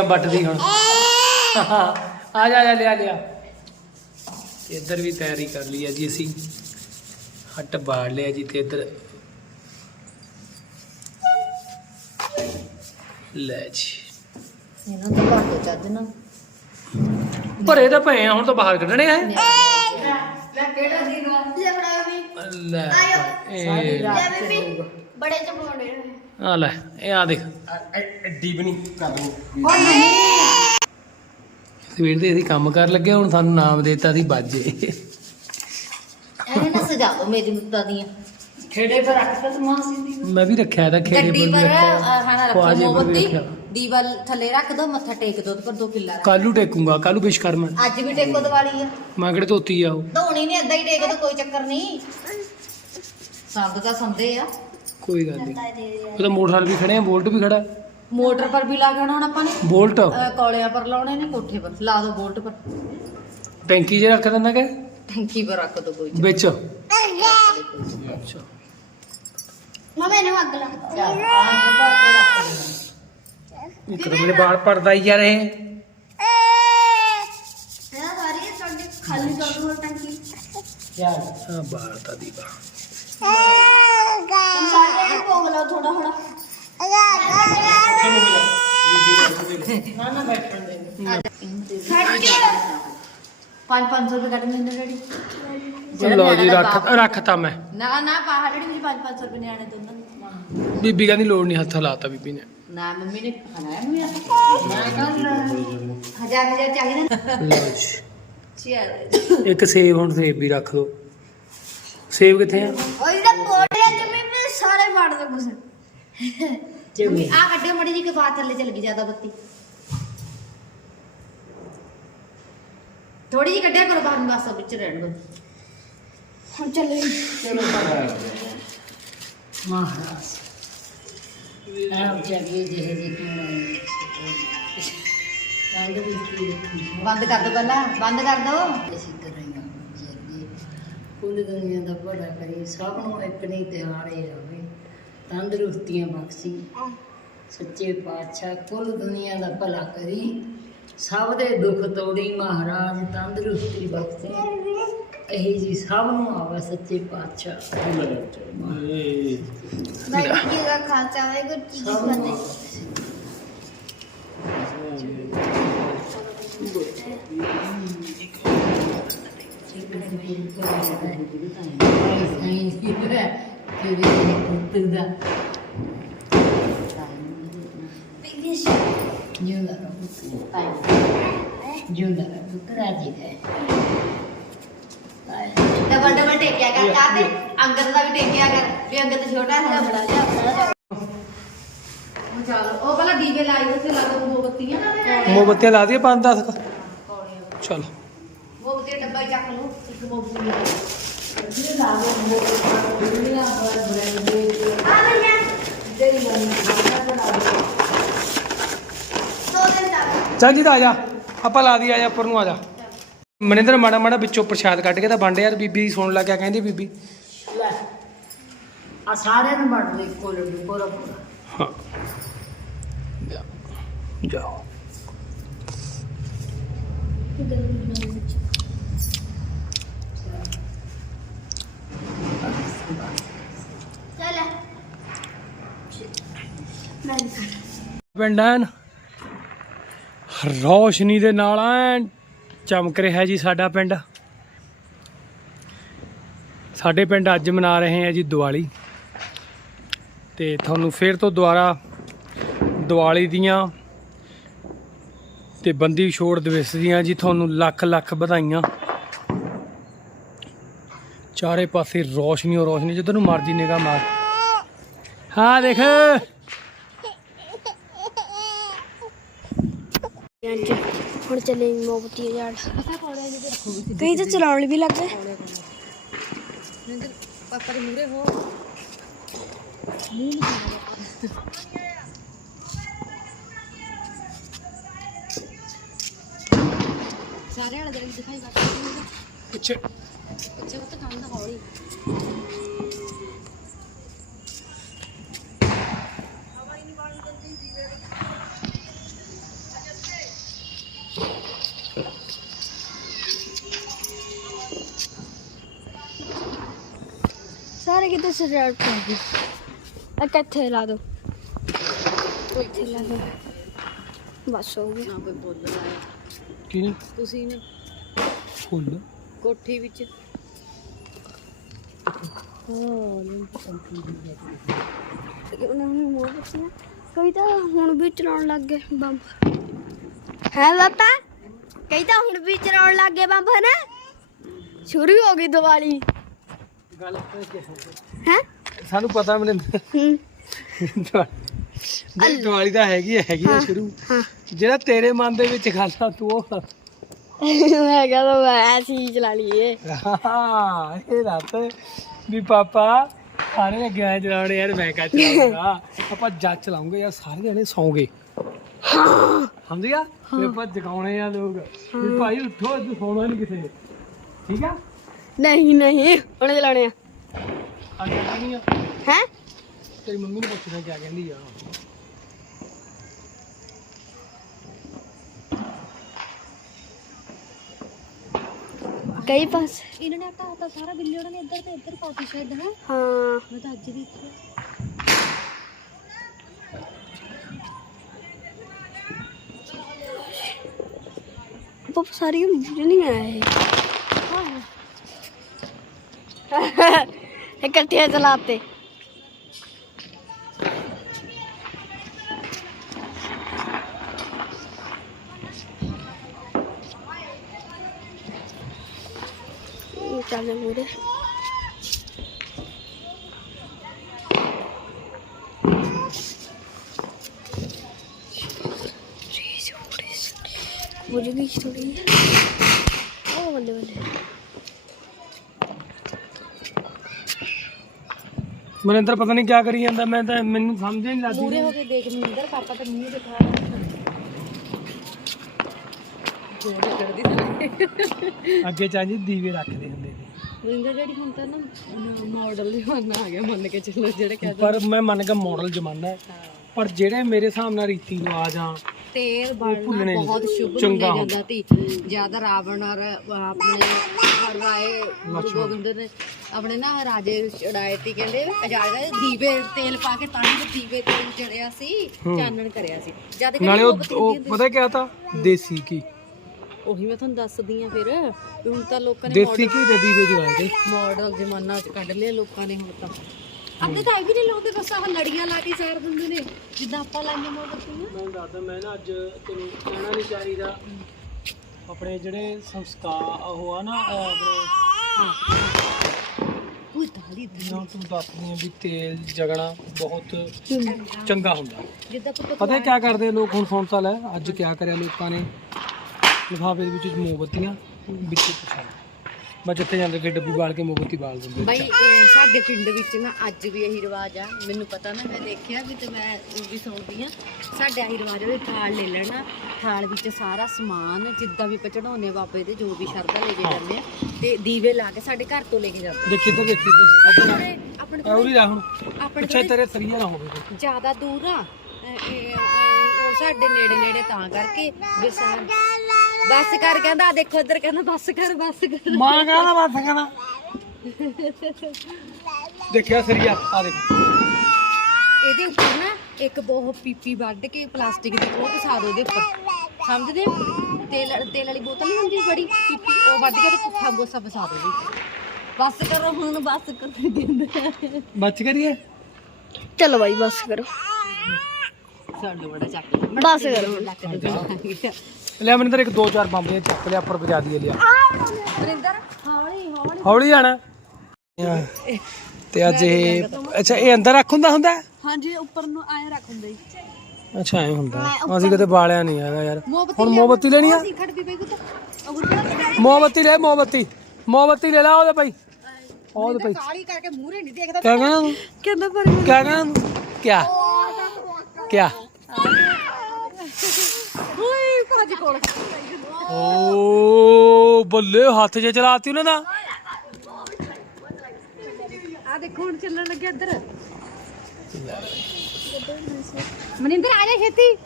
ਬੱਤੀਆਂ ਵੱਟਦੀ ਹੁਣ। ਆ ਜਾ ਆ ਜਾ ਲਿਆ ਲਿਆ। ਤੇ ਇੱਧਰ ਵੀ ਤਿਆਰੀ ਕਰ ਲਈ ਹੈ ਜੀ ਅਸੀਂ। ਹੱਟ ਬਾੜ ਲਿਆ ਜੀ ਤੇ ਇੱਧਰ। ਲੈ ਜੀ। ਇਹਨਾਂ ਦਾ ਭਾਂਡੇ ਚੱਜ ਨਾ ਭਰੇ ਤਾਂ ਪਏ ਆ ਹੁਣ ਤਾਂ ਬਾਹਰ ਕੱਢਣੇ ਆ। ਲੈ। ਕਿਹੜਾ ਦਿਨ ਵਾ ਲੈ ਫੜਾ ਵੀ। ਲੈ ਸਾਰੀ ਇਹ ਰਾਤ ਤੇ ਬੀਬੀ। ਹੋਊਗਾ। ਬੜੇ ਚ ਪਾਉਂਦੇ ਨੇ ਆ ਲੈ ਇਹ ਆ ਦੇਖ। ਐਡੀ ਵੀ ਨਹੀਂ ਕਰ ਦੋ ਨਹੀਂ ਸਵੇਰ ਦੇ ਅਸੀਂ ਕੰਮ ਕਰ ਲੱਗੇ ਹੁਣ ਸਾਨੂੰ ਨਾਮ ਦੇਤਾ ਸੀ ਬਾਜੇ। ਐਵੇਂ ਨਾ ਸਜਾ ਦੋ ਮੇਰੀ ਮੁੱਤਾਂ ਦੀਆਂ। ਖੇੜੇ ਪਰ ਰੱਖ ਤਾ ਮਾਂ ਮੈਂ ਵੀ ਰੱਖਿਆ ਤਾਂ ਖੇੜੇ ਗੱਡੀ ਪਰ ਖਾਣਾ ਰੱਖੋ ਮੋਮਬੱਤੀ ਦੀਵਾਲ ਥੱਲੇ ਰੱਖ ਦੋ ਮੱਥਾ ਟੇਕ ਦੋ ਤੇ ਪਰ ਦੋ ਕਿੱਲਾ ਰੱਖ। ਕੱਲੂ ਟੇਕੂੰਗਾ ਕੱਲੂ ਵਿਸ਼ਕਰਮਾ ਅੱਜ ਵੀ ਟੇਕੋ ਦੀਵਾਲੀ ਆ। ਮੈਂ ਕਿਹੜੇ ਧੋਤੀ ਆ ਉਹ। ਧੋਣੀ ਨਹੀਂ ਏਦਾਂ ਹੀ ਟੇਕ ਦੋ ਕੋਈ ਚੱਕਰ ਨਹੀਂ ਸੰਦ ਤਾਂ ਸੰਦੇ ਆ। ਕੋਈ ਗੱਲ ਨਹੀਂ। ਤਾਂ ਦੇ ਦੇ ਉਹ ਤਾਂ ਮੋਟਰਸਾਈਕਲ ਵੀ ਖੜੇ ਆ ਬੋਲਟ ਵੀ ਖੜਾ। ਮੋਟਰ ਪਰ ਵੀ ਲਾ ਕੇ ਆਉਣਾ ਹੁਣ ਆਪਾਂ ਨੇ। ਬੋਲਟ? ਅਹ ਕੌਲਿਆਂ ਪਰ ਲਾਉਣੇ ਨੇ ਕੋਠੇ ਪਰ। ਲਾ ਦੋ ਬੋਲਟ ਪਰ। ਟੈਂਕੀ 'ਚ ਰੱਖ ਦਿੰਦਾ ਕਿ? ਟੈਂਕੀ ਪਰ ਰੱਖ ਦੋ ਕੋਈ ਚੱਕਰ ਵਿੱਚ। ਨਹੀਂ। ਅੱਛਾ। ਮਮੇ ਨੂੰ ਅੱਗ ਲਾ। ਰੱਖ ਦੇਣਾ। ਇੱਕ ਤਾਂ ਮੇਰੇ ਬਾਲ ਪੜਦਾ ਹੀ ਯਾਰ ਇਹ ਇਹ ਸਾਰੀ ਤੁਹਾਡੀ ਖਾਲੀ ਕਰ ਦੋ ਟੰਕੀ। ਆ ਬਾਲ ਤਾਂ ਦੀ ਬਾ ਹੁਣ ਸਾਰੇ ਨੂੰ ਭੋਗ ਲਓ ਥੋੜਾ ਥੋੜਾ ਨਾ ਨਾ ਬੈਠਣ ਦੇ ਛੱਡ ਕੇ 5-500 ਰੁਪਏ ਕੱਢ ਲੈਂਦੇ ਡੈਡੀ। ਲੋ ਜੀ ਨਿਆਣਾ ਰੱਖ ਰੱਖਤਾ ਮੈਂ। ਨਾ ਨਾ ਬਾਹਰ ਡੈਡੀ ਵਿੱਚ 5-500 ਰੁਪਏ ਨਿਆਣੇ ਤੋਂ ਨਾ। ਬੀਬੀ ਕਹਿੰਦੀ ਲੋੜ ਨਹੀਂ ਹੱਥ ਲਾਤਾ ਬੀਬੀ ਨੇ। ਨਾ ਮੰਮੀ ਨੇ ਖਾਣਾ ਹੈ ਮੰਮੀ ਮੈਂ ਕੱਲ ਹਜ਼ਾਰ ਹਜ਼ਾਰ ਚਾਹੀਦਾ ਲਓ ਜੀ। ਚਲ ਇੱਕ ਸੇਬ ਹੁਣ ਸੇਬ ਵੀ ਰੱਖ ਲਓ। ਸੇਬ ਕਿੱਥੇ ਆ? ਉਹ ਇਹਦਾ ਪੋੜੇ ਜਮੇ ਪੇ ਸਾਰੇ ਫਾੜ ਦੋ ਕੁਛ। ਜਿਵੇਂ ਆ ਕੱਢੇ ਮੜੀ ਜੀ ਕੇ ਬਾਤ ਥੱਲੇ ਚਲ ਗਈ ਜ਼ਿਆਦਾ ਬੱਤੀ। ਥੋੜੀ ਜੀ ਕੱਢਿਆ ਕਰੋ ਬਾਹਰ ਨੂੰ ਬਸ ਵਿੱਚ ਰਹਿਣ ਦੋ। ਹੁਣ ਚੱਲੇ। ਮਹਾਰਾਜ। ਆਪ ਜਾਗੀ ਜਿਹੇ ਜਿਹੇ ਕਿਉਂ ਬੰਦ ਕਰ ਦੋ ਪਹਿਲਾਂ ਬੰਦ ਕਰ ਦੋ। ਅਸੀਂ ਕੁੱਲ ਦੁਨੀਆ ਦਾ ਭਲਾ ਕਰੀ ਸਭ ਨੂੰ ਇੱਕ ਨਹੀਂ ਤਿਹਾੜੇ ਆਵੇ ਤੰਦਰੁਸਤੀਆਂ ਬਖਸ਼ੀ। ਸੱਚੇ ਪਾਤਸ਼ਾਹ ਕੁੱਲ ਦੁਨੀਆ ਦਾ ਭਲਾ ਕਰੀ ਸਭ ਦੇ ਦੁੱਖ ਤੋੜੀ ਮਹਾਰਾਜ ਤੰਦਰੁਸਤੀ ਬਖਸ਼ੇ। ਇਹੀ ਜੀ ਸਭ ਨੂੰ ਆਵੇ ਸੱਚੇ ਪਾਤਸ਼ਾਹ। ਮੈਂ ਕੀ ਦਾ ਖਾਲਸਾ ਵਾਹਿਗੁਰੂ ਜੀ ਕੀ ਸਭ ਨੂੰ ਫਤਿਹ ਡਬਲ ਡਬਲ ਟੇਕਿਆ ਕਰ ਤੇ ਅੰਗਦ ਦਾ ਵੀ ਟੇਕਿਆ ਕਰ ਵੀ ਅੰਗਦ ਛੋਟਾ ਹੈ ਬੜਾ ਜਿਹਾ ਉਹ ਚੱਲ ਉਹ ਪਹਿਲਾਂ ਦੀਵੇ ਲਾਈ ਉੱਥੇ ਲੱਗ ਦੋ ਬੱਤੀਆਂ ਨਾ ਮੋਮਬੱਤੀਆਂ ਲਾ ਦਈਏ 5 10 ਚਲ। ਮੋਮਬੱਤੀ ਦਾ ਡੱਬਾ ਹੀ ਚੱਕ ਲਓ ਇੱਕ ਮੋਮਬੱਤੀ ਆ ਲੈ ਦੋ ਦਿਨ ਤੱਕ। ਚੱਲ ਜੀ ਤਾਂ ਆ ਜਾ। ਆਪਾਂ ਲਾ ਦੀ ਆ ਜਾ ਉੱਪਰ ਨੂੰ ਆ ਜਾ। ਮਨਿੰਦਰ ਮਾੜਾ ਮਾੜਾ ਵਿੱਚੋਂ ਪ੍ਰਸ਼ਾਦ ਕੱਢ ਕੇ ਤਾਂ ਵੰਡ ਯਾਰ ਬੀਬੀ ਦੀ ਸੁਣ ਲਾ ਕਿਆ ਕਹਿੰਦੀ ਬੀਬੀ। ਲੈ ਆ ਸਾਰਿਆਂ ਨੂੰ ਵੰਡ ਦੇ ਇੱਕੋ ਲੱਡੂ ਪੂਰਾ ਪੂਰਾ। ਹਾਂ। ਜਾ- ਜਾਓ ਚੱਲ ਮੈਂ ਪਿੰਡ ਐਨ ਰੌਸ਼ਨੀ ਦੇ ਨਾਲ ਐਨ ਚਮਕ ਰਿਹਾ ਜੀ ਸਾਡਾ ਪਿੰਡ। ਸਾਡੇ ਪਿੰਡ ਅੱਜ ਮਨਾ ਰਹੇ ਆ ਜੀ ਦੀਵਾਲੀ। ਤੇ ਤੁਹਾਨੂੰ ਫਿਰ ਤੋਂ ਦੁਬਾਰਾ ਦੀਵਾਲੀ ਦੀਆਂ ਤੇ ਬੰਦੀ ਛੋੜ ਦਿਵਸ ਦੀਆਂ ਜੀ ਤੁਹਾਨੂੰ ਲੱਖ ਲੱਖ ਵਧਾਈਆਂ। ਚਾਰੇ ਪਾਸੇ ਰੌਸ਼ਨੀ ਓ ਰੌਸ਼ਨੀ, ਜਿੱਧਰ ਨੂੰ ਮਰਜ਼ੀ ਨਿਗਾ ਮਾਰ। ਹਾਂ, ਦੇਖ। ਅੱਜ ਹੁਣ ਚੱਲੇ ਮੋਮਬੱਤੀ ਯਾਰ ਕहीं तो ਚਲਾਉਣ ਵੀ ਲੱਗ ਗਏ। ਪਾਪਾ ਦੇ ਮੂਰੇ ਹੋ ਸਾਰੇ ਵਾਲਾ ਜਿਹੜਾ ਦਿਖਾਈ ਬਾਕੀ ਪਿੱਛੇ। ਪਿੱਛੇ ਉਹ ਤਾਂ ਕੰਮ ਦਾ ਹੌਲੀ। ਤੇ ਸਟਾਰਟ ਕਰ ਦੀ ਆ ਕਿੱਥੇ ਲਾ ਦੋ। ਇੱਥੇ ਲਾ ਦੋ। ਬਸ ਹੋ ਗਿਆ ਨਾ ਕੋਈ ਬੁੱਲ ਲਾਇਆ ਕੀ? ਨਹੀਂ ਤੁਸੀਂ ਨੇ ਫੁੱਲ। ਕੋਠੀ ਵਿੱਚ। ਉਹਨਾਂ ਨੂੰ ਮੋਹ ਬੱਚੀਆਂ ਕਈ ਤਾਂ ਹੁਣ ਵੀ ਚਲਾਉਣ ਲੱਗ ਗਏ ਬੰਬ। ਹੈ ਬਾਪਾ ਕਈ ਤਾਂ ਹੁਣ ਵੀ ਚਲਾਉਣ ਲੱਗ ਗਏ ਬੰਬ ਨਾ ਸ਼ੁਰੂ ਹੋ ਗਈ ਦੀਵਾਲੀ। ਗੱਲ ਹੈ? ਸਾਨੂੰ ਪਤਾ ਮੈਨੂੰ ਹੂੰ। ਦੀਵਾਲੀ ਤਾਂ ਹੈਗੀ ਹੈ ਹੈਗੀ ਆ ਸ਼ੁਰੂ। ਹਾਂ। ਜਿਹੜਾ ਤੇਰੇ ਮਨ ਦੇ ਵਿੱਚ ਆ ਤੂੰ ਉਹ। ਮੈਂ ਕਹਿੰਦਾ ਮੈਂ ਐਸੀ ਹੀ ਚਲਾ ਲਈਏ। ਹਾਂ ਇਹ ਰਾਤ ਵੀ ਪਾਪਾ ਸਾਰੇ ਅੱਗੇ ਆ ਚਲਾਉਣੇ ਯਾਰ ਮੈਂ ਕਾ ਚਲਾਉਂਗਾ ਆਪਾਂ ਜੱਜ ਚਲਾਉਂਗੇ ਯਾਰ ਸਾਰੇ ਜਣੇ ਸੌਂਗੇ। ਸਮਝ ਗਿਆ? ਫਿਰ ਆਪਾਂ ਜਗਾਉਣੇ ਆ ਲੋਕ। ਵੀ ਭਾਈ ਉੱਠੋ ਅੱਜ ਸੌਣਾ ਨਹੀਂ ਕਿਸੇ ਨੇ। ਠੀਕ ਆ? ਨਹੀਂ ਨਹੀਂ ਹੁਣ ਚਲਾਉਣੇ ਆ। ਅੱਜ ਨਹੀਂ ਆ। ਹੈ? ਤੇਰੀ ਮੰਮੀ ਨੂੰ ਪੁੱਛਣਾ ਕਿਆ ਕਹਿੰਦੀ ਆ। ਕਈ ਪਾਸ ਇਹਨਾਂ ਨੇ ਆਟਾ ਆਟਾ ਸਾਰਾ ਬਿੱਲੀ ਉਹਨਾਂ ਨੇ ਇੱਧਰ ਤੇ ਇੱਧਰ ਪਾਤੀ ਸ਼ਾਇਦ ਹੈ? ਹਾਂ। ਮੈਂ ਤਾਂ ਅੱਜ ਦੇਖਿਆ ਪਾਪਾ ਸਾਰੀ ਵੀਡੀਓ ਨਹੀਂ ਆਏ। ਇਕੱਠੇ ਚਲਾਤੇ। ਚੱਲ ਮਨਿੰਦਰ ਪਤਾ ਨਹੀਂ ਕਿਆ ਕਰੀ ਜਾਂਦਾ ਮੈਂ ਤਾਂ ਮੈਨੂੰ ਸਮਝ ਨਹੀਂ ਲੱਗਦੀ। ਪੂਰੇ ਹੋ ਕੇ ਦੇਖ ਮਨਿੰਦਰ ਪਾਪਾ ਤਾਂ ਮੂੰਹ ਦਿਖਾ ਰਿਹਾ ਅੱਗੇ ਚਾਂਜੀ ਦੀਵੇ ਰੱਖਦੇ ਹੁੰਦੇ ਸੀ। ਮਨਿੰਦਰ ਜਿਹੜੀ ਹੁਣ ਤਾਂ ਨਾ ਮਾਡਲ ਜਮਾਨਾ ਆ ਗਿਆ ਮੰਨ ਕੇ ਚੱਲੋ ਜਿਹੜੇ ਕਹਿੰਦੇ ਪਰ ਮੈਂ ਮੰਨ ਗਿਆ ਮਾਡਲ ਜ਼ਮਾਨਾ ਹੈ। ਪਰ ਜਿਹੜੇ ਮੇਰੇ ਹਿਸਾਬ ਨਾਲ ਰੀਤੀ ਰਿਵਾਜ ਆ ਤੇਲ ਬਾਲਣਾ। ਬਹੁਤ ਸ਼ੁਭ ਮੰਨਿਆ ਹੁੰਦਾ। ਜਾਂਦਾ ਸੀ ਜ਼ਿਆਦਾ ਰਾਵਣ ਔਰ ਆਪਣੇ ਹਰਵਾਏ ਗੁਰੂ ਗੋਬਿੰਦ ਨੇ ਆਪਣੇ ਨਾ ਰਾਜੇ ਚੜਾਏ ਤੀ ਕਹਿੰਦੇ ਅਜਾੜਾ ਦੀਵੇ ਤੇਲ ਪਾ ਕੇ ਤਾਂ ਹੀ ਦੀਵੇ ਤੇਲ ਚੜਿਆ ਸੀ ਚਾਨਣ ਕਰਿਆ ਸੀ। ਜਦ ਕਿ ਨਾਲੇ ਉਹ ਉਹ ਪਤਾ ਕਿਆ ਤਾ? ਦੇਸੀ ਕੀ ਉਹੀ ਮੈਂ ਤੁਹਾਨੂੰ ਦੱਸਦੀ ਆ ਫਿਰ ਵੀ ਹੁਣ ਤਾਂ ਲੋਕਾਂ ਨੇ ਦੇਸੀ ਕੀ ਦੇ ਦੀਵੇ ਜਵਾਏ ਤੇ ਮਾਡਲ ਜ਼ਮਾਨਾ ਚ ਕੱਢ ਲਿਆ ਲੋਕਾਂ ਨੇ ਹੁਣ ਤਾਂ। ਅੱਧੇ ਤਾਂ ਇਹ ਵੀ ਨਹੀਂ ਲਾਉਂਦੇ ਬਸ ਆਹ ਲੜੀਆਂ ਲਾ ਕੇ ਸਾਰ ਦਿੰਦੇ ਨੇ। ਜਿੱਦਾਂ ਆਪਾਂ ਲਾਈਆਂ ਮੋਮਬੱਤੀਆਂ ਮੈਂ ਦੱਸਦਾ ਮੈਂ ਨਾ ਅੱਜ ਤੈਨੂੰ ਕਹਿਣਾ ਨਹੀਂ ਚਾਹੀਦਾ। ਆਪਣੇ ਜਿਹੜੇ ਸੰਸਕਾਰ ਉਹ ਆ ਨਾ ਅਹ ਆਪਣੇ ਕੋਈ ਤਾਲੀ ਨਾ ਤੂੰ ਦੱਸਦੀ ਆ ਵੀ ਤੇਲ ਜਗਣਾ ਬਹੁਤ ਚੰਗਾ। ਹੁੰਦਾ। ਜਿੱਦਾਂ ਪੁੱਤ ਪਤਾ ਕਿਆ ਕਰਦੇ ਆ ਲੋਕ ਹੁਣ ਸੁਣ ਤਾਂ ਲੈ ਅੱਜ ਕਿਆ ਕਰਿਆ ਲੋਕਾਂ ਨੇ? ਲਿਫਾਫੇ ਦੇ ਵਿੱਚ ਮੋਮਬੱਤੀਆਂ ਵਿੱਚ ਪਛਾਣ ਮੈਂ ਜਿੱਥੇ ਜਾਂਦੇ ਕਿ ਡੱਬੀ ਬਾਲ ਕੇ ਮੋਮਬੱਤੀ ਬਾਲ ਦਿੰਦੇ ਬਈ ਇਹ ਸਾਡੇ ਪਿੰਡ ਵਿੱਚ ਨਾ ਅੱਜ ਵੀ ਇਹੀ ਰਿਵਾਜ ਆ। ਮੈਨੂੰ ਪਤਾ ਨਾ ਮੈਂ ਦੇਖਿਆ ਵੀ ਤੇ ਮੈਂ ਉਹ ਵੀ ਸੁਣਦੀ ਆ। ਸਾਡੇ ਇਹੀ ਰਿਵਾਜ ਆ ਵੀ ਥਾਲ ਲੈ ਲੈਣਾ। ਥਾਲ ਵਿੱਚ ਸਾਰਾ ਸਮਾਨ ਜਿੱਦਾਂ ਵੀ ਪਚੜਾਉਨੇ ਬਾਬੇ ਦੇ ਜੋ ਵੀ ਸ਼ਰਧਾ ਲੈ ਕੇ ਜਾਂਦੇ ਆ ਤੇ ਦੀਵੇ ਲਾ ਕੇ ਸਾਡੇ ਘਰ ਤੋਂ ਲੈ ਕੇ ਜਾਂਦੇ ਦੇਖ ਕਿੱਧਰ ਦੇਖ ਆ। ਆਪਣੇ ਐ ਉਰੀ ਰਹਿ ਹੁਣ। ਆਪਣੇ ਪਿੱਛੇ ਤੇਰੇ ਸਰੀਆ ਨਾ ਹੋਵੇ। ਜ਼ਿਆਦਾ ਦੂਰ ਆ। ਇਹ, ਉਹ ਸਾਡੇ ਨੇੜੇ ਨੇੜੇ ਤਾਂ ਕਰਕੇ ਵੀ ਸਾਰ ਬੱਸ ਕਰ ਕਹਿੰਦਾ ਆਹ ਦੇਖੋ ਇੱਧਰ ਕਹਿੰਦਾ ਬੱਸ ਕਰ ਬੱਸ ਕਰ। ਮਾਂ ਕਹਿੰਦਾ ਬਸ ਕਹਿੰਦਾ ਦੇਖਿਆ ਸਰੀਆ ਆ ਦੇਖ। ਇਹਦੇ ਉੱਪਰ ਨਾ ਇੱਕ ਬਹੁਤ ਪੀਪੀ ਵੱਢ ਕੇ ਪਲਾਸਟਿਕ ਦੀ ਉਹ ਪਸਾ ਦੋ ਉਹਦੇ ਉੱਪਰ। ਸਮਝਦੇ? ਤੇਲ ਤੇਲ ਵਾਲੀ ਬੋਤਲ ਨਹੀਂ ਹੁੰਦੀ ਬੜੀ? ਪੀਪੀ ਉਹ ਵੱਢ ਕੇ ਤੇ ਪੁੱਠਾ ਗੋਸਾ ਪਸਾ ਦੋ ਉਹਦੇ ਬੱਸ ਕਰੋ ਹੁਣ ਬੱਸ ਕਰ ਦਿੰਦੇ ਬੱਚ ਕਰੀਏ? ਚਲੋ ਬਾਈ ਬਸ ਕਰੋ। ਸਾਨੂੰ ਬੜਾ ਚੱਕ। ਬਸ ਕਰੋ। ਲੈ ਮਨਿੰਦਰ ਇੱਕ ਦੋ ਚਾਰ ਬੰਬ ਦੇ ਚੱਕ ਲਿਆ ਉੱਪਰ ਵਜਾ ਦਈਏ ਲਿਆ। ਵਰਿੰਦਰ ਹੌਲੀ ਹੌਲੀ। ਹੌਲੀ ਜਾਣਾ ਤੇ ਅੱਜ ਇਹ ਅੱਛਾ ਇਹ ਅੰਦਰ ਰੱਖ ਹੁੰਦਾ ਹੁੰਦਾ? ਹਾਂਜੀ ਉੱਪਰ ਨੂੰ ਆਏ ਰੱਖ ਹੁੰਦੇ ਜੀ। ਅੱਛਾ ਐ ਹੁੰਦਾ। ਅਸੀਂ ਕਦੇ ਬਾਲਿਆ ਨਹੀਂ ਹੈਗਾ ਯਾਰ। ਹੁਣ ਮੋਮਬੱਤੀ ਲੈਣੀ ਆ? ਮੋਮਬੱਤੀ ਲੈ ਮੋਮਬੱਤੀ। ਮੋਮਬੱਤੀ ਲੈ ਲਾ ਉਹਦੇ ਭਾਈ। ਉਹਦੇ ਭਾਈ। ਕਾਲੀ ਕਰਕੇ ਮੂਹਰੇ ਨਹੀਂ ਦੇਖਦਾ। ਕਿਆ ਤੂੰ? ਕਹਿੰਦਾ ਪਰ ਕਿਆ ਕਹਿਣਾ ਤੂੰ? ਕਿਆ? ਕਿਆ? ਓਏ। ਬੱਲੇ ਹੱਥ ਜੇ ਚਲਾਤੀ ਉਹਨਾਂ ਦਾ। ਆ ਦੇਖੋ ਹੁਣ ਚੱਲਣ ਲੱਗਿਆ ਇੱਧਰ। ਮਨਿੰਦਰ ਆ ਜਾ ਛੇਤੀ।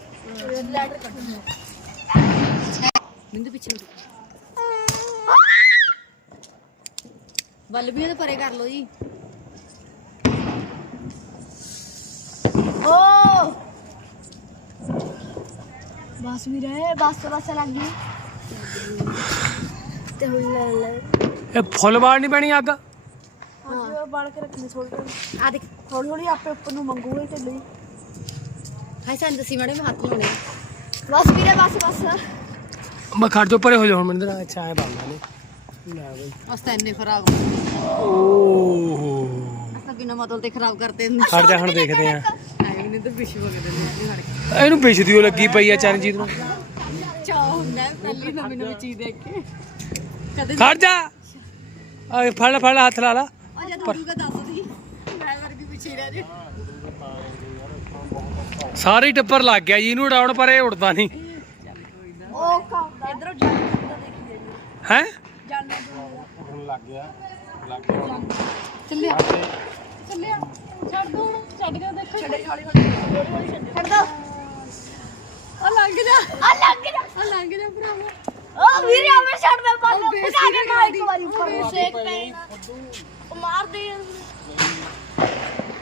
ਮਿੰਦੂ ਪਿੱਛੇ ਹੋ ਜਾਓ। ਵੀ ਉਹਦੇ ਪਰੇ ਕਰ ਲੋ ਜੀ। ਓ! ਬਸ ਵੀ ਰਹੇ ਬਸ ਬਸ ਲੱਗ ਗਈ। ਤੇ ਹੁਣ ਲੈ ਲੈ। ਇਹ ਫੁੱਲ ਬਾੜ ਨਹੀਂ ਪੈਣੀ ਅੱਗ? ਹਾਂ ਬਾਲ ਕੇ ਰੱਖਣੀ ਥੋੜੀ ਆ ਦੇਖ। ਹੌਲੀ ਹੌਲੀ ਆਪੇ ਉੱਪਰ ਨੂੰ ਮੰਗੂਗੇ ਤੇ ਲਈ ਹਾਈ ਸਾਨੂੰ ਦੱਸੀ ਮੈਡਮ ਹੱਥ ਲਾਉਣੇ ਬਸ ਵੀਰੇ ਬਸ ਬਸ। ਮੈਂ ਖੜ ਜੋ ਪਰੇ ਹੋ ਜਾ ਹੁਣ ਮੈਨੂੰ ਤਾਂ ਅੱਛਾ ਐ ਬੰਦਾ ਨੇ ਲੈ ਬਈ। ਅਸ ਤਾਂ ਇੰਨੇ ਖਰਾਬ ਓਹ। ਅਸ ਤਾਂ ਬਿਨਾਂ ਮਤਲਬ ਤੇ ਖਰਾਬ ਕਰਦੇ ਹੁੰਦੇ। ਖੜ ਜਾ ਹੁਣ ਦੇਖਦੇ ਆ ਉਹਨੇ ਤਾਂ ਵਿਸ਼ ਵਗਦੇ ਨੇ ਨਹੀਂ ਹੜ ਕੇ ਇਹਨੂੰ ਪਿਛਦੀ ਉਹ ਲੱਗੀ ਪਈ ਆ ਚਰਨਜੀਤ ਨੂੰ। ਚਾਹ ਹੁੰਦਾ ਹੈ ਪਹਿਲੀ ਨਵੀਂ ਨਵੀਂ ਚੀਜ਼ ਦੇਖ ਕੇ। ਕਦੇ ਖੜ ਜਾ। ਆ ਫੜ ਲੈ ਫੜ ਲੈ ਹੱਥ ਲਾ ਲਾ। ਆ ਜਦ ਹੋਊਗਾ ਦੱਸ ਦੀ। ਮੈਂ ਵਰਗੀ ਪਿੱਛੇ ਰਹਿ ਜੇ ਸਾਰੇ ਹੀ ਟੱਬਰ ਲੱਗ ਗਿਆ ਜੀ ਇਹਨੂੰ ਉਡਾਉਣ ਪਰ ਇਹ ਉੜਦਾ ਨਹੀਂ। ਉਹ ਕੰਮ ਇਧਰੋਂ ਜਾਣਾ ਦਾ ਦੇਖੀ ਜਾਈਏ। ਹੈ? ਜਾਣਾ ਚੱਲਿਆ। ਚੱਲਿਆ ਛੱਡ ਦੋ ਛੱਡ ਕੇ ਦੇਖੋ ਛੱਡੇ ਹੌਲੀ ਹੌਲੀ ਛੱਡ ਦੋ ਆ ਲੰਘ ਜਾ ਆ ਲੱਗ ਜਾ ਆ ਲੰਘ ਜਾ ਭਰਾਵਾ ਓ ਵੀਰੇ ਆਵੇਂ ਛੱਡ ਦੇ ਪਾ ਉਹ ਕੇ ਮਾਰ ਇੱਕ ਵਾਰੀ ਉੱਪਰ ਸੇਕ ਪੈ ਮਾਰ ਦੇ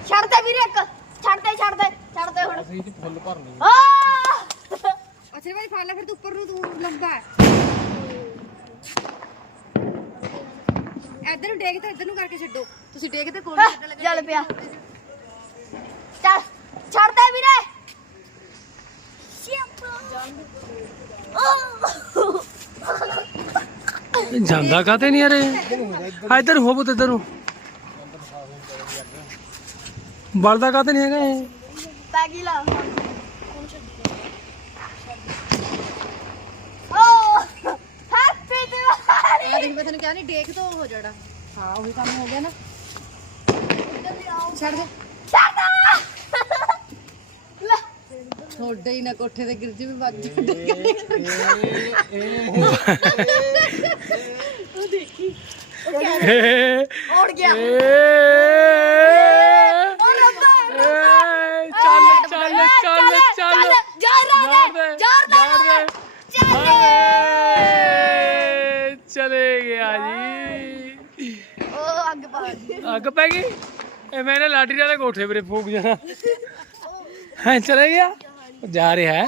ਛੱਡ ਦੇ ਵੀਰੇ ਇੱਕ ਛੱਡ ਦੇ ਛੱਡ ਦੇ ਛੱਡ ਦੇ ਹੁਣ ਅਸੀਂ ਫੁੱਲ ਭਰਨੀ ਆ ਅੱਛਾ ਭਾਈ ਫੜ ਲੈ ਫਿਰ ਤੂੰ ਉੱਪਰ ਨੂੰ ਤੂੰ ਲੰਬਾ ਹੈ ਇੱਧਰ ਨੂੰ ਡੇਗ ਤੇ ਇੱਧਰ ਨੂੰ ਕਰਕੇ ਛੱਡੋ ਤੁਸੀਂ ਡੇਗ ਤੇ ਕੋਲ ਛੱਡਣ ਲੱਗੇ ਚੱਲ ਪਿਆ। ਚੱਲ ਛੱਡ ਦੇ ਵੀਰੇ। ਜਾਂਦਾ ਕਾਤੇ ਨਹੀਂ ਯਾਰ ਇਹ ਇੱਧਰ ਹੋ ਬਤ ਇੱਧਰ ਨੂੰ। ਬਲਦਾ ਕਾਤੇ ਨਹੀਂ ਹੈਗਾ ਇਹ? ਪੈਗੀ ਲਾ। ਓ ਹੈਪੀ ਆ ਦੀਵਾਲੀ ਦੇਖ ਮੈਂ ਤੈਨੂੰ ਕਿਹਾ ਨਹੀਂ ਡੇਗ ਤੋਂ ਹੋ ਜਾਣਾ। ਹਾਂ ਉਹੀ ਕੰਮ ਹੋ ਗਿਆ ਨਾ। ਛੱਡ ਦੇ ਲੈ ਤੁਹਾਡੇ ਹੀ ਨਾ ਕੋਠੇ ਤੇ ਗਿਰਜੀ ਵੀ ਵੱਜ ਉਹ ਦੇਖੀ ਏ ਉੜ ਗਿਆ ਓ ਰੱਬਾ ਏ, ਚੱਲ ਚੱਲ ਚੱਲ ਚੱਲ ਜੋਰ ਲਾ ਦੇ ਜੋਰ ਲਾ ਦੇ ਚੱਲ ਚਲੇ ਗਿਆ ਜੀ ਓ ਅੱਗ ਪਾ ਦੀ ਅੱਗ ਪੈ ਗਈ ਇਹ ਮੈਨੇ ਲਾਟਰੀ ਵਾਲੇ ਕੋਠੇ ਪਰੇ ਫੂਕ ਜਾਣਾ ਹੈ ਚਲੇ ਗਿਆ ਉਹ ਜਾ ਰਿਹਾ ਹੈ।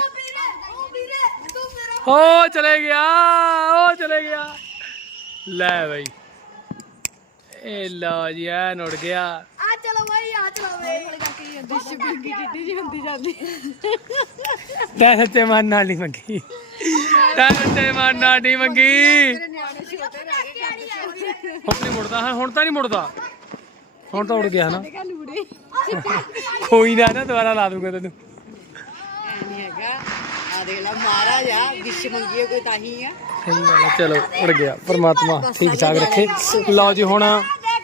ਓ ਚਲੇ ਗਿਆ ਉਹ ਚਲੇ ਗਿਆ। ਲੈ ਬਈ। ਇਹ ਲਓ ਜੀ ਐ ਨੁੜ ਗਿਆ। ਆ ਚਲੋ ਬਈ ਆ ਚਲੋ ਬਈ। ਡਿਸ਼ ਬਿੰਗੀ ਟਿੱਡੀ ਜੀ ਹੁੰਦੀ ਜਾਂਦੀ। ਤੇ ਮਨ ਨਾਲ ਨਹੀਂ ਮੰਗੀ। ਤੇ ਮਨ ਨਾਲ ਨਹੀਂ ਮੰਗੀ। ਹੁਣ ਨਹੀਂ ਮੁੜਦਾ ਹਾਂ ਹੁਣ ਤਾਂ ਨਹੀਂ ਮੁੜਦਾ। ਹੁਣ ਤਾਂ ਉੜ ਗਿਆ ਨਾ ਕੋਈ ਨਾ ਨਾ ਦੁਬਾਰਾ ਲਾ ਦੂੰਗਾ ਤੈਨੂੰ। ਦੇਖ ਲੈ ਮਹਾਰਾਜ ਆ ਡਿਸ਼ ਮੰਗੀ ਕੋਈ ਤਾਂ ਹੀ ਆ। ਸਹੀ ਗੱਲ ਹੈ, ਚਲੋ ਉੜ ਗਿਆ। ਪਰਮਾਤਮਾ ਠੀਕ ਠਾਕ ਰੱਖੇ। ਲਓ ਜੀ ਹੁਣ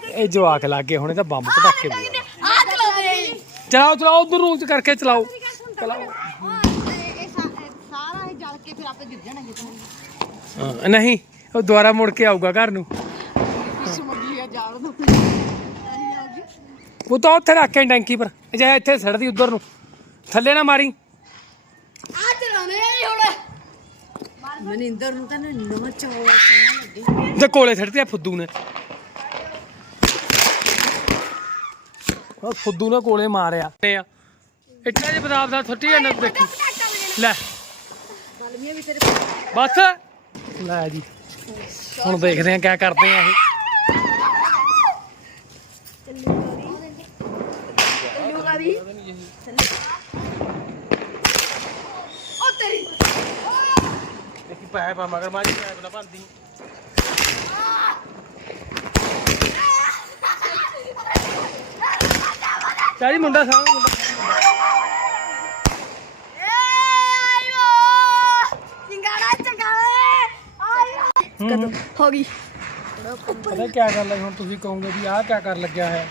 ਇਹ ਜਵਾਕ ਲੱਗ ਗਏ ਹੁਣ ਇਹ ਤਾਂ ਬੰਬ ਪਟਾਕੇ ਵੀ ਆ। ਚਲੋ ਬਈ ਚਲਾਓ ਚਲਾਓ ਉਧਰ ਨੂੰ ਕਰਕੇ ਚਲਾਓ। ਚਲਾਓ। ਇਹ ਸਾਰਾ ਇਹ ਜਲ ਕੇ ਫਿਰ ਆਪੇ ਗਿਰ ਜਾਣਾ ਜਿੱਥੇ ਹਾਂ, ਨਹੀਂ ਉਹ ਦੁਬਾਰਾ ਮੁੜ ਕੇ ਆਊਗਾ ਘਰ ਨੂੰ। ਡਿਸ਼ ਮੰਗੀ ਆ ਜਾਣ ਦੋ ਉਹ ਤਾਂ ਉੱਥੇ ਰੱਖ ਕੇ ਟੈਂਕੀ ਪਰ। ਜੇ ਇੱਥੇ ਸੜਦੀ ਉਧਰ ਨੂੰ। ਥੱਲੇ ਨਾ ਮਾਰੀ। ਆ ਮਨਿੰਦਰ ਨੂੰ ਤਾਂ ਨਾ ਨਵਾਂ ਚੌਲ ਸੋਹਣਾ ਲੱਗੇ। ਤੇ ਕੋਲੇ ਸੜਦੇ ਆ ਫੁੱਦੂ ਨੇ। ਉਹ ਫੁੱਦੂ ਨੇ ਕੋਲੇ ਮਾਰਿਆ। ਨੇ ਆ। ਇੱਟਾਂ ਦੇ ਬਦਾਬ ਦਾ ਛੱਟੀ ਜਾਂਦਾ ਦੇਖੀ। ਲੈ। ਗਲਮੀਆਂ ਵੀ ਤੇਰੇ ਬਸ। ਲੈ ਜੀ। ਹੁਣ ਦੇਖਦੇ ਆ ਕਿਆ ਕਰਦੇ ਆ ਇਹ ਚੱਲੂਗਾ ਵੀ ਓ ਤੇਰੀ ਦੇਖੀ ਪੈ ਪਾ ਮਗਰ ਮਾਰੀ ਚਾਹੀ ਮੁੰਡਾ ਸਾਹ ਮੁੰਡਾ ਕਦੋਂ? ਹੋ ਗਈ। ਪਤਾ ਕੀ ਗੱਲ ਹੈ ਹੁਣ ਤੁਸੀਂ ਕਹੋਗੇ ਵੀ ਆਹ ਕਿਆ ਕਰ ਲੱਗਿਆ ਹੈ?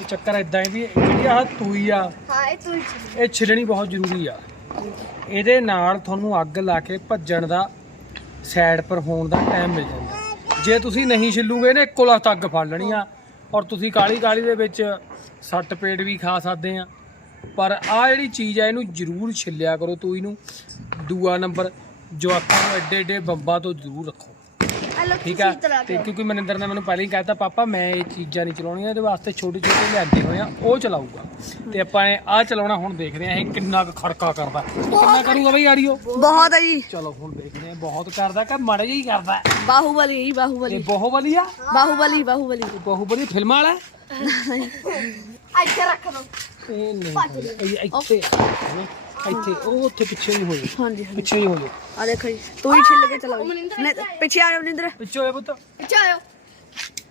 ਇਹ ਚੱਕਰ ਇਦਾਂ ਹੈ ਵੀ ਜਿਹੜੀ ਆਹ ਤੂਈ ਆ ਹਾਏ ਤੂੰ ਇਹ ਛਿਲਣੀ ਬਹੁਤ ਜ਼ਰੂਰੀ ਆ। ਇਹਦੇ ਨਾਲ ਤੁਹਾਨੂੰ ਅੱਗ ਲਾ ਕੇ ਭੱਜਣ ਦਾ ਸਾਈਡ ਪਰ ਹੋਣ ਦਾ ਟਾਈਮ ਮਿਲ ਜਾਂਦਾ। ਜੇ ਤੁਸੀਂ ਨਹੀਂ ਛਿੱਲੂਗੇ ਨੇ, ਇੱਕੋ ਲੱਤ ਅੱਗ ਫੜ ਲੈਣੀ ਆ। ਔਰ ਤੁਸੀਂ ਕਾਲੀ ਕਾਲੀ ਦੇ ਵਿੱਚ ਸੱਟ ਪੇਟ ਵੀ ਖਾ ਸਕਦੇ ਆ। ਪਰ ਆ ਜਿਹੜੀ ਚੀਜ਼ ਆ, ਇਹਨੂੰ ਜ਼ਰੂਰ ਛਿੱਲਿਆ ਕਰੋ ਤੂੰ ਇਹਨੂੰ। ਦੂਆ ਨੰਬਰ, ਜਵਾਕਾਂ ਨੂੰ ਐਡੇ ਐਡੇ ਬੰਬਾਂ ਤੋਂ ਜ਼ਰੂਰ ਰੱਖੋ। ਲਓ ਠੀਕ ਤੁਸੀਂ ਆ? ਚਲਾ ਤੇ ਕਿਉਂਕਿ ਮਨਿੰਦਰ ਨੇ ਮੈਨੂੰ ਪਹਿਲਾਂ ਹੀ ਕਹਿਤਾ ਪਾਪਾ ਮੈਂ ਇਹ ਚੀਜ਼ਾਂ ਨਹੀਂ ਚਲਾਉਣੀਆਂ ਇਹਦੇ ਵਾਸਤੇ ਛੋਟੇ ਛੋਟੇ ਲਿਆਂਦੇ ਹੋਏ ਆ ਉਹ ਚਲਾਊਗਾ। ਤੇ ਆਪਾਂ ਨੇ ਆ ਚਲਾਉਣਾ ਹੁਣ ਦੇਖਦੇ ਆ ਇਹ ਕਿੰਨਾ ਕੁ ਖੜਕਾ ਕਰਦਾ। ਕਿੰਨਾ ਕਰੂਗਾ ਬਈ ਆੜੀਓ ਬਹੁਤ ਹੈ ਜੀ। ਚਲੋ ਹੁਣ ਦੇਖਦੇ ਆ ਬਹੁਤ ਕਰਦਾ ਕਿ ਮਾੜਾ ਜਿਹਾ ਹੀ ਕਰਦਾ। ਬਾਹੂਬਲੀ ਜੀ ਇਹ ਬਾਹੂਬਲੀ ਬਾਹੂਬਲੀ ਆ? ਬਾਹੂਬਲੀ ਬਾਹੂਬਲੀ। ਬਾਹੂਬਲੀ ਫਿਲਮਾਂ ਵਾਲਾ ਇੱਥੇ ਰੱਖ ਦੋ। ਇਹ ਨਹੀਂ ਇਹ ਇੱਥੇ ਇੱਥੇ ਉਹ ਉੱਥੇ ਪਿੱਛੇ ਨਹੀਂ ਹੋ ਜਾ ਹਾਂਜੀ ਪਿੱਛੇ ਨਹੀਂ ਹੋ ਜਾ ਆ ਦੇਖੋ ਜੀ ਤੂੰ ਹੀ ਛਿੱਲ ਕੇ ਚਲਾਓ। ਪਿੱਛੇ ਆ ਜਾਓ ਨਿੰਦਰ। ਪਿੱਛੇ ਹੋਏ ਪੁੱਤ। ਪਿੱਛੇ ਆਇਓ।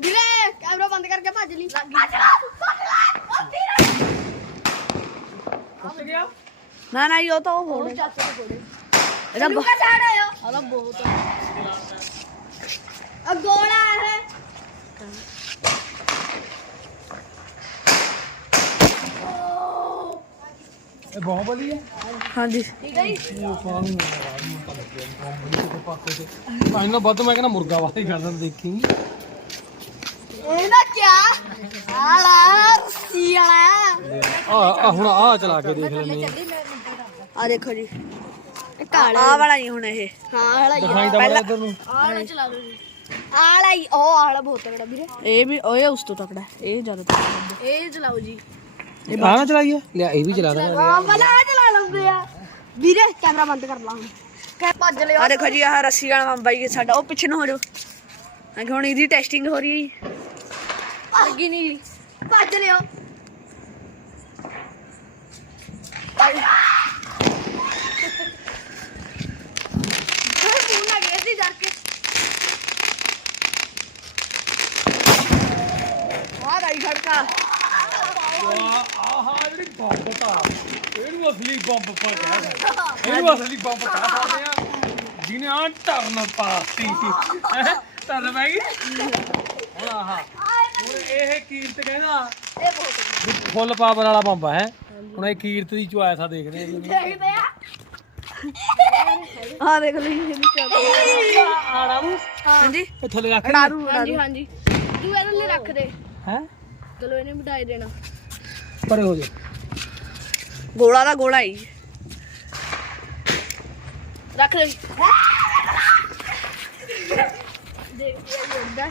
ਵੀਰੇ ਕੈਮਰਾ ਬੰਦ ਕਰਕੇ ਭੱਜ ਲਈ। ਭੱਜ ਉੱਠ ਗਿਆ? ਨਾ ਨਾ ਇਹ ਤਾਂ ਉਹ ਹੋੜੇ ਇਹਦਾ ਬਹੁਤ ਸਾੜ ਆਇਓ। ਬਹੁਤ ਆ। ਗੋਲਾ ਹੈ ਇਹ ਹਾਂਜੀ। ਵੱਧ ਮੈਂ ਕਹਿੰਦਾ ਮੁਰਗਾ ਵਾਲਾ ਹੀ ਕਰਦਾ ਦੇਖੀ। ਇਹ ਨਾ ਕਿਆ? ਆਲਾ ਰੱਸੀ ਵਾਲਾ। ਆ ਆ ਹੁਣ ਆ ਚਲਾ ਕੇ ਦੇਖ ਲੈਂਦੇ ਆ। ਆ ਦੇਖੋ ਜੀ। ਇਹ ਕਾਲਾ। ਆ ਵਾਲਾ ਨਹੀਂ ਹੁਣ ਇਹ। ਹਾਂ ਵਾਲਾ ਹੀ ਦਿਖਾਈ ਦਾ ਵਾਲਾ ਇਧਰ ਨੂੰ। ਆ ਵਾਲਾ ਚਲਾ ਲਓ ਜੀ। ਆਲਾ ਹੀ ਉਹ ਆਲਾ ਬਹੁਤ ਤਗੜਾ ਵੀਰੇ। ਇਹ ਵੀ ਉਹ ਉਸ ਤੋਂ ਤਕੜਾ ਇਹ ਜ਼ਿਆਦਾ ਤਕੜਾ ਇਹ ਚਲਾਓ ਜੀ। ਇਹ ਆ ਨਾ ਚਲਾਈਏ। ਲਿਆ ਇਹ ਵੀ ਚਲਾ ਦੇਣਾ ਆ ਵਾਲਾ ਆ ਚਲਾ ਲੰਦੇ ਆ। ਵੀਰੇ ਕੈਮਰਾ ਬੰਦ ਕਰ ਲਾ ਹੁਣ। ਕੈ ਭੱਜ ਲਿਓ। ਆ ਦੇਖੋ ਜੀ ਆਹ ਰੱਸੀ ਵਾਲਾ ਬੰਬਾ ਜੀ ਸਾਡਾ ਉਹ ਪਿੱਛੇ ਨੂੰ ਹੋ ਜਾਓ। ਕਿਹਾ ਹੁਣ ਇਹਦੀ ਟੈਸਟਿੰਗ ਹੋ ਰਹੀ ਹੈ ਲੱਗੀ ਨਹੀਂ ਭੱਜ ਲਿਓ। ਮੂੰਹ ਨਾ ਗਏ ਸੀ ਡਰ ਕੇ। ਵਾਹ ਖੜਕਾ। ਆਹਾ ਜਿਹੜੀ ਬੰਬ ਤਾ ਇਹਨੂੰ ਅਸਲੀ ਬੰਬ ਪਾ ਕਹਿ ਇਹਨੂੰ ਅਸਲੀ ਬੰਬ ਕਹਿ ਸਕਦੇ ਆ ਜਿਹਨੇ ਆ ਟਰਨ ਪਾਤੀ। ਹੈਂ? ਟਰਨ ਪੈ ਗਈ? ਹੁਣ ਆਹਾ ਹੁਣ ਇਹ ਕੀਰਤ ਕਹਿੰਦਾ? ਇਹ ਬਹੁਤ ਵੀ ਫੁੱਲ ਪਾਵਰ ਵਾਲਾ ਬੰਬ ਹੈ? ਹੁਣ ਇਹ ਕੀਰਤ ਦੀ ਚੁਆਇਸ ਆ। ਦੇਖਦੇ ਆ। ਆ ਦੇਖ ਲਈ ਇਹ ਵੀ ਚੱਲ ਆੜਾ ਨੂੰ ਹਾਂਜੀ। ਇਹ ਥੱਲੇ ਰੱਖ ਹਾਂਜੀ ਹਾਂਜੀ। ਤੂੰ ਇਹਨੂੰ ਲੈ ਰੱਖ ਦੇ। ਹੈ? ਚਲੋ ਇਹਨੇ ਮਿਟਾਈ ਦੇਣਾ। ਪਰੇ ਹੋ ਜਾ ਗੋਲਾ ਦਾ ਗੋਲਾ ਹੀ ਰੱਖ ਦੇ ਦੇਖ ਇਹ ਹੁੰਦਾ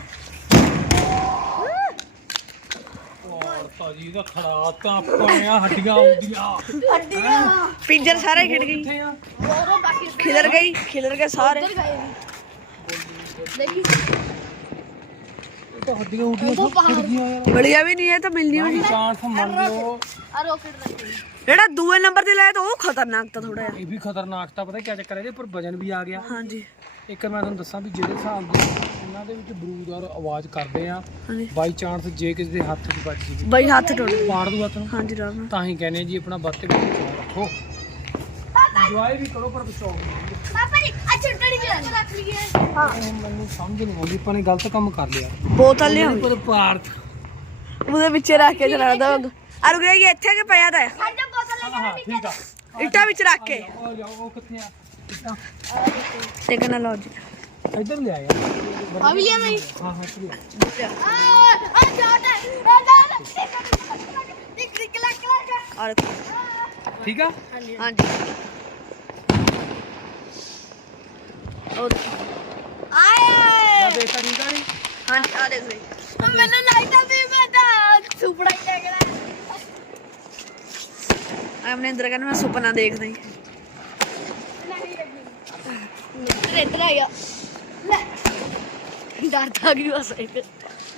ਔਰਤਾ ਜੀ ਦਾ ਇਹ ਤਾਂ ਹੱਡੀਆਂ ਉੱਡੀਆਂ ਸਭ ਖਿੜ ਗਈਆਂ ਯਾਰ ਮਿਲਿਆ ਵੀ ਨਹੀਂ ਇਹ ਤਾਂ ਮਿਲਣੀ ਹੋਣੀ ਚਾਂਸ ਮੰਨ ਲਿਓ। ਆ ਰੋਕਟ ਰੱਖ ਜਿਹੜਾ ਦੂਏ ਨੰਬਰ ਤੇ ਲਾਇਆ ਤਾਂ ਉਹ ਖਤਰਨਾਕ ਤਾਂ ਥੋੜਾ ਜਿਹਾ। ਇਹ ਵੀ ਖਤਰਨਾਕ ਤਾਂ ਪਤਾ ਕੀ ਚੱਕਰ ਹੈ ਇਹਦੇ ਪਰ ਵਜਨ ਵੀ ਆ ਗਿਆ। ਹਾਂਜੀ। ਇੱਕ ਮੈਂ ਤੁਹਾਨੂੰ ਦੱਸਾਂ ਵੀ ਜਿਹੜੇ ਹਿਸਾਬ ਦੇ ਇਹਨਾਂ ਦੇ ਵਿੱਚ ਬਰੂਦ ਔਰ ਆਵਾਜ਼ ਕਰਦੇ ਆ ਹਾਂਜੀ। ਬਾਈ ਚਾਂਸ ਜੇ ਕਿਸੇ ਦੇ ਹੱਥ 'ਚ ਵੱਜ ਜੀ ਬਈ ਹੱਥ ਟੁੱਟ ਗਏ। ਪਾੜ ਦੂ ਹੱਥ ਨੂੰ। ਹਾਂਜੀ ਰਾਮ ਤਾਂ ਹੀ ਕਹਿੰਦੇ ਆ ਜੀ ਆਪਣਾ ਬੱਤ ਤੇ ਵਿੱਚ ਖਿਆਲ ਰੱਖੋ ਇੰਜੋਏ ਵੀ ਕਰੋ ਪਰ ਬਚਾਓ ਵੀ। ਪਾਪਾ ਜੀ ਰੱਖ ਲਈਏ ਹਾਂ। ਮੈਨੂੰ ਸਮਝ ਨਹੀਂ ਆਉਂਦੀ ਆਪਾਂ ਨੇ ਗਲਤ ਕੰਮ ਕਰ ਲਿਆ। ਬੋਤਲ ਲਿਆ ਪਰ ਪਾਰਥ ਉਹਦੇ ਵਿੱਚ ਰੱਖ ਕੇ ਚਲਾ ਦੋ। ਆ ਰੁਕ ਜਾਈਏ ਇੱਥੇ ਕਿ ਪਿਆ ਤਾਂ ਹਾਂ? ਹਾਂ ਠੀਕ ਆ। ਇੱਟਾਂ ਵਿੱਚ ਰੱਖ ਕੇ। ਉਹ ਜਾਓ ਉਹ ਕਿੱਥੇ ਆ? ਇੱਦਾਂ। ਟੈਕਨੋਲੋਜੀ ਇੱਧਰ ਲਿਆ ਯਾਰ। ਆ ਵੀ ਆ ਨਹੀਂ ਹਾਂ ਹਾਂ ਚਲੋ ਆ ਆ ਛੋਟਾ ਆ ਟਿਕ ਟਿਕ ਲੱਕ ਲੱਕ ਆ ਠੀਕ ਆ? ਹਾਂਜੀ। ਹਾਂਜੀ। ਉਹ ਆਏ ਆ ਦੇਖਾ ਠੀਕ ਆ ਨਹੀਂ ਹਾਂਜੀ ਆ ਦੇਖ ਲਈ ਮੈਨੂੰ ਲਾਈਟਾਂ ਵੀ ਮੈਂ ਤਾਂ ਸੁਪਨਾ ਹੀ ਦੇਖ ਰਿਹਾ ਆ ਆਪਣੇ ਅੰਦਰ ਕਹਿੰਦਾ ਮੈਂ ਸੁਪਨਾ ਦੇਖਦਾ ਹੀ। ਨਹੀਂ ਇੱਧਰ ਆਇਆ ਲੈ। ਡਰਦਾ ਕੀ ਬਸ ਇੱਕ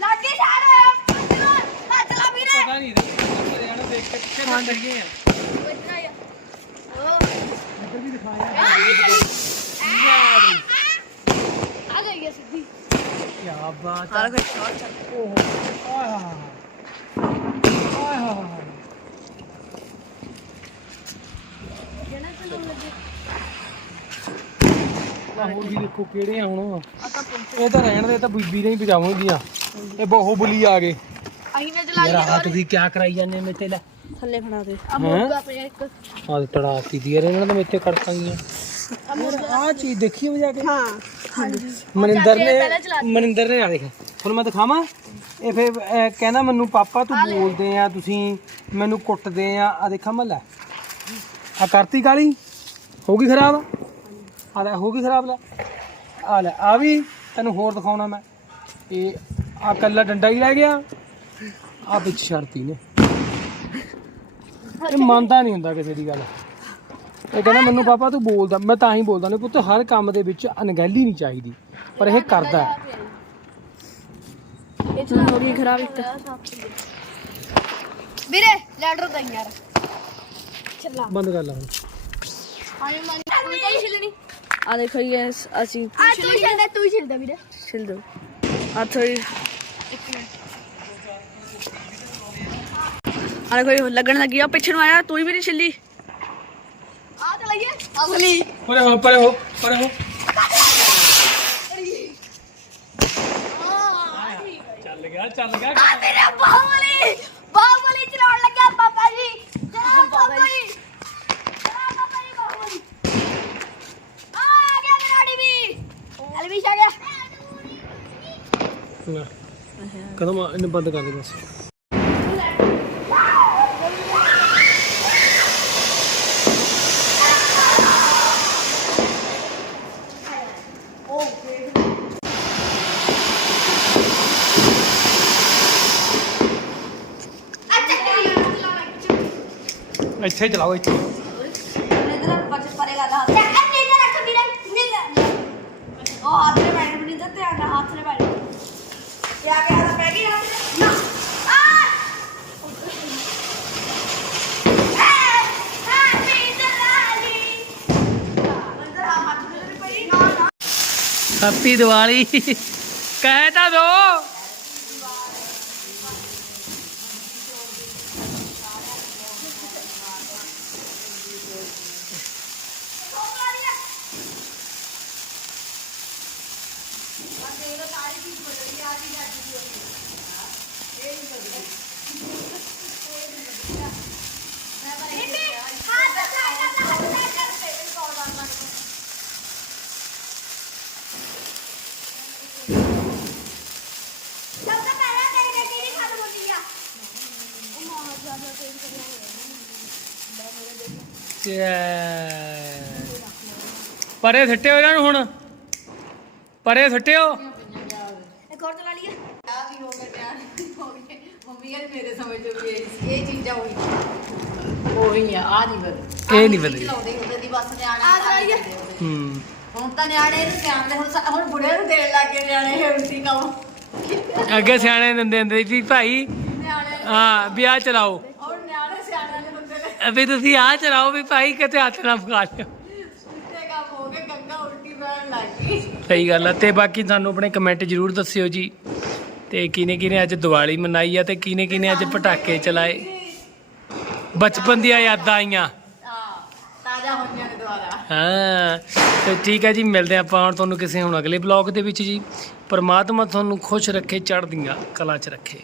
ਲਾਗੇ ਜਾ ਰਿਹਾ ਚਲਾ ਵੀਰੇ। ਪਤਾ ਨਹੀਂ ਦੇਖ ਕੇ ਕਿੱਥੇ ਬੰਦ ਗਏ ਆ। ਇੱਧਰ ਆਇਆ ਓ ਇੱਧਰ ਵੀ ਦਿਖਾਇਆ। ਆ। ਗਈ ਹੈ ਸਿੱਧੀ। ਕੀ ਬਾਤ ਆ। ਆ ਕੋਈ ਸ਼ਾਟ ਚੱਲ ਓਹ ਆਏ ਹਾ ਆਏ ਹਾ ਜਣਾ ਚਲਾਉਣ ਲੱਗੇ? ਹੋਰ ਵੀ ਦੇਖੋ ਕਿਹੜੇ ਆ ਹੁਣ। ਇਹ ਤਾਂ ਰਹਿਣ ਦੇ ਇਹ ਤਾਂ ਬੀਬੀ ਨੇ ਹੀ ਬਚਾਉਣਗੀਆਂ ਇਹ ਬਾਹੂਬਲੀ ਆ ਗਏ। ਅਹੀਂ ਨੇ ਚਲਾ ਯਾਰ ਆ ਤੁਸੀਂ ਕੀ ਕਰਾਈ ਜਾਂਦੇ ਮੇਤੇ ਲੈ। ਥੱਲੇ ਫੜਾ ਦੇ। ਆ? ਮੋਗਾ ਪਿਆ ਇੱਕ। ਆ ਟੜਾ ਕੀਤੀ ਯਾਰ ਇਹਨਾਂ ਨੇ ਮੇਤੇ ਕੜਕਾਂਗੀਆਂ ਯਾਰ ਆ ਚੀਜ਼ ਦੇਖੀ ਕੇ। ਹਾਂ। ਹਾਂਜੀ ਮਨਿੰਦਰ ਨੇ ਮਨਿੰਦਰ ਨੇ ਆ ਦੇਖ। ਤੁਹਾਨੂੰ ਮੈਂ ਦਿਖਾਵਾਂ? ਇਹ ਫੇ ਕਹਿੰਦਾ ਮੈਨੂੰ ਪਾਪਾ ਤੂੰ ਬੋਲਦੇ ਆ ਤੁਸੀਂ ਮੈਨੂੰ ਕੁੱਟਦੇ ਆ। ਆ ਦੇਖਾਂ ਮੈਂ ਲੈ ਆ ਕਰਤੀ ਕਾਲੀ। ਹੋ ਗਈ ਖਰਾਬ? ਆ ਲੈ ਹੋ ਗਈ ਖਰਾਬ ਲੈ। ਆ ਲੈ ਆ ਵੀ ਤੈਨੂੰ ਹੋਰ ਦਿਖਾਉਣਾ ਮੈਂ। ਇਹ ਆ ਕੱਲਾ ਡੰਡਾ ਹੀ ਰਹਿ ਗਿਆ। ਆ ਵਿੱਚ ਛੜਤੀ ਨੇ। ਇਹ ਮੰਨਦਾ ਨਹੀਂ ਹੁੰਦਾ ਕਿਸੇ ਦੀ ਗੱਲ। ਇਹ ਕਹਿੰਦਾ ਮੈਨੂੰ ਪਾਪਾ ਤੂੰ ਬੋਲਦਾ ਮੈਂ ਤਾਂ ਹੀ ਬੋਲਦਾ ਨਹੀਂ ਪੁੱਤ ਹਰ ਕੰਮ ਦੇ ਵਿੱਚ ਅਣਗਹਿਲੀ ਨਹੀਂ ਚਾਹੀਦੀ ਪਰ ਇਹ ਕਰਦਾ ਹੈ। ਇਹ ਚਲਾ ਹੋ ਗਈ ਖਰਾਬ ਇੱਕ। ਵੀਰੇ ਲੈਟਰ ਤਾਂ ਯਾਰ। ਚੱਲਾ। ਬੰਦ ਕਰ ਲਾ ਹੁਣ। ਆਏ ਮਨ ਕੋਈ ਤਾਂ ਛਿਲਣੀ। ਆ ਦੇਖੋ ਇਹ ਅਸੀਂ ਆ ਤੂੰ ਛਿਲਦਾ ਤੂੰ ਛਿਲਦਾ ਵੀਰੇ। ਛਿਲ ਦੋ। ਆ ਥੋੜੀ ਆ ਦੇਖੋ ਇਹ ਲੱਗਣ ਲੱਗੀ ਆ ਪਿੱਛੇ ਨੂੰ ਆਇਆ ਤੂੰ ਹੀ ਵੀ ਨਹੀਂ ਛਿੱਲੀ। ਅਸਲੀ। ਪਰੇ ਹੋ ਪਰੇ ਹੋ ਪਰੇ ਹੋ। ਚੱਲ ਗਿਆ ਚੱਲ ਗਿਆ। ਆ ਮੇਰਾ ਬਾਹਮਲੀ ਬਾਹਮਲੀ ਚਲਾਉਣ ਲੱਗਾ ਪਾਪਾ ਜੀ। ਚਲਾ ਪਾਪਾ ਜੀ। ਚਲਾ ਪਾਪਾ ਜੀ ਬਾਹਮਲੀ ਆ ਆ ਗਿਆ ਮੇਰਾ ਡੀਵੀ ਐਲਵੀਸ਼ ਆ ਗਿਆ। ਕਦਮ ਇਹਨੇ ਬੰਦ ਕਰ ਦੇ ਬਸ ਆ ਚੱਕਰੀ ਇੱਥੇ ਚਲਾਓ ਇੱਥੇ। ਇਧਰ ਪੱਛ ਪਰੇਗਾ ਦਾ ਚੱਕਰ ਨੀਚੇ ਰੱਖ ਵੀਰੇ ਨੀਚੇ ਉਹ ਹੱਥ ਨੇ ਬੈਠ ਨਹੀਂ ਦਿੱਤੇ ਆਂਦਾ ਹੱਥ ਨੇ ਬੈਠ ਕੀ ਆ ਗਿਆ ਤਾਂ ਪੈ ਗਈ ਹੱਥ ਨਾ ਹੈਪੀ ਦੀਵਾਲੀ। ਕਹਿ ਤਾਂ ਦੋ ਹੱਥ ਸਾਈਡ ਦਾ ਹੱਥ ਸਾਈਡ ਦਾ ਸਭ ਤੋਂ ਪਹਿਲਾਂ ਤੇਰੀ ਗੱਡੀ ਦੀ ਖਤਮ ਹੁੰਦੀ ਆ ਪਰੇ ਸਿੱਟਿਓ ਇਹਨਾਂ ਨੂੰ ਹੁਣ। ਪਰੇ ਸਿੱਟਿਓ। ਇੱਕ ਹੋਰ ਚਲਾ ਲਈਏ। ਆ ਵੀ ਹੋ ਗਿਆ ਪਿਆਰ ਹੋ ਗਏ ਮੰਮੀ ਯਾਰ ਮੇਰੇ ਸਮਝ ਤੋਂ ਵੀ ਇਹ ਇਹ ਚੀਜ਼ਾਂ ਹੋਈ ਉਹੀ ਆ ਆ ਨਹੀਂ ਬਦ ਇਹ ਨਹੀਂ ਬਦਲੀ। ਲਾਉਂਦੇ ਹੁੰਦੇ ਦੀ ਬਸ ਨਿਆਣੇ ਆ ਚਲਾਈਏ। ਹੂੰ। ਹੁਣ ਤਾਂ ਨਿਆਣੇ ਨੂੰ ਸਿਆਣਦੇ ਹੁਣ ਹੁਣ ਬੁੜੇ ਨੂੰ ਦੇਣ ਲੱਗ ਗਏ ਨਿਆਣੇ ਇਹ ਉਲਟੀ ਕੰਮ ਅੱਗੇ ਸਿਆਣੇ ਦਿੰਦੇ ਹੁੰਦੇ ਸੀ ਭਾਈ ਨਿਆਣੇ ਹਾਂ ਵੀ ਆ ਚਲਾਓ। ਵੀ ਤੁਸੀਂ ਆ ਚਲਾਓ ਵੀ ਭਾਈ ਕਿਤੇ ਹੱਥ ਨਾ ਫਗਾ ਲਿਓ। ਉਲਟੇ ਕੰਮ ਹੋ ਗਏ ਗੰਗਾ ਉਲਟੀ ਪੈਣ ਲੱਗ ਗਈ। ਸਹੀ ਗੱਲ ਆ ਤੇ ਬਾਕੀ ਸਾਨੂੰ ਆਪਣੇ ਕਮੈਂਟ ਜਰੂਰ ਦੱਸਿਓ ਜੀ। ਤੇ ਕਿਨੇ ਕਿਨੇ ਅੱਜ ਦੀਵਾਲੀ ਮਨਾਈ ਆ ਤੇ ਕਿਨੇ ਕਿਨੇ ਅੱਜ ਪਟਾਕੇ ਚਲਾਏ। ਬਚਪਨ ਦੀਆਂ ਯਾਦਾਂ ਆਈਆਂ। ਤਾਜ਼ਾ ਹੋਈਆਂ ਨੇ ਦੁਬਾਰਾ। ਹਾਂ ਤੇ ਠੀਕ ਹੈ ਜੀ ਮਿਲਦੇ ਆਪਾਂ ਹੁਣ ਤੁਹਾਨੂੰ ਕਿਸੇ ਹੁਣ ਅਗਲੇ ਬਲੌਗ ਦੇ ਵਿੱਚ ਜੀ। ਪਰਮਾਤਮਾ ਤੁਹਾਨੂੰ ਖੁਸ਼ ਰੱਖੇ ਚੜ੍ਹਦੀਆਂ ਕਲਾ 'ਚ ਰੱਖੇ।